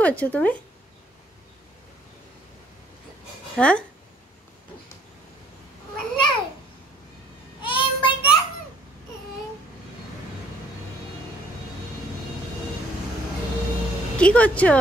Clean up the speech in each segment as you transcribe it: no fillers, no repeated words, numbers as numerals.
করছো তুমি? হ্যাঁ, কি করছো?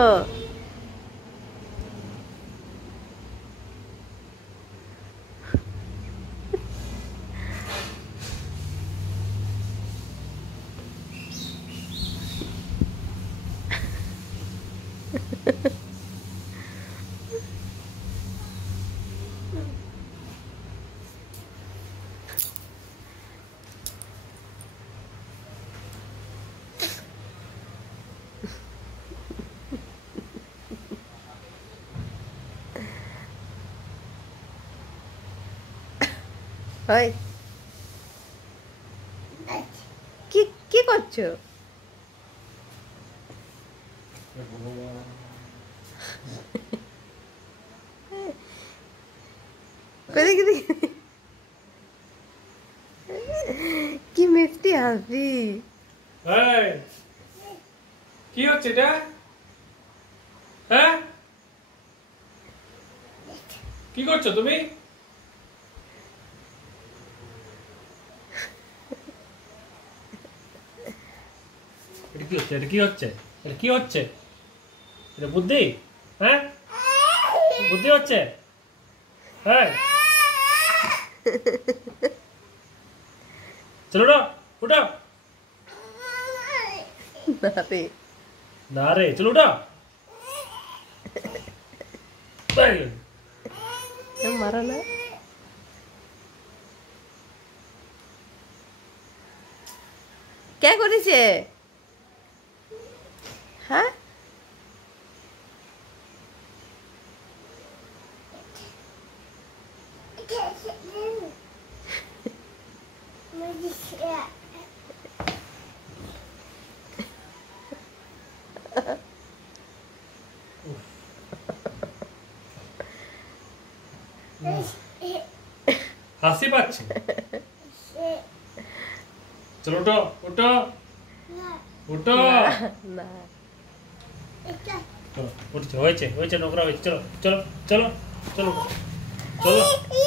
ওই কি কি করছো? দেখি দেখি, কি মিষ্টি হাসি। কি হচ্ছে এটা? হ্যাঁ, কি করছো তুমি? এটা কি হচ্ছে? এটা কি হচ্ছে? এটা কি হচ্ছে? এটা বুদ্ধি? হ্যাঁ, বুদ্ধি হচ্ছে? হ্যাঁ, চলো না, উঠো। না রে, না রে, চলো উঠো। মারা না। কে করেছে? হ্যাঁ, হাসি পাচ্ছে। চলো উঠো, উঠো, উঠো। না, উঠছে, হয়েছে হয়েছে, নোংরা হয়েছে। চলো চলো চলো চলো চলো।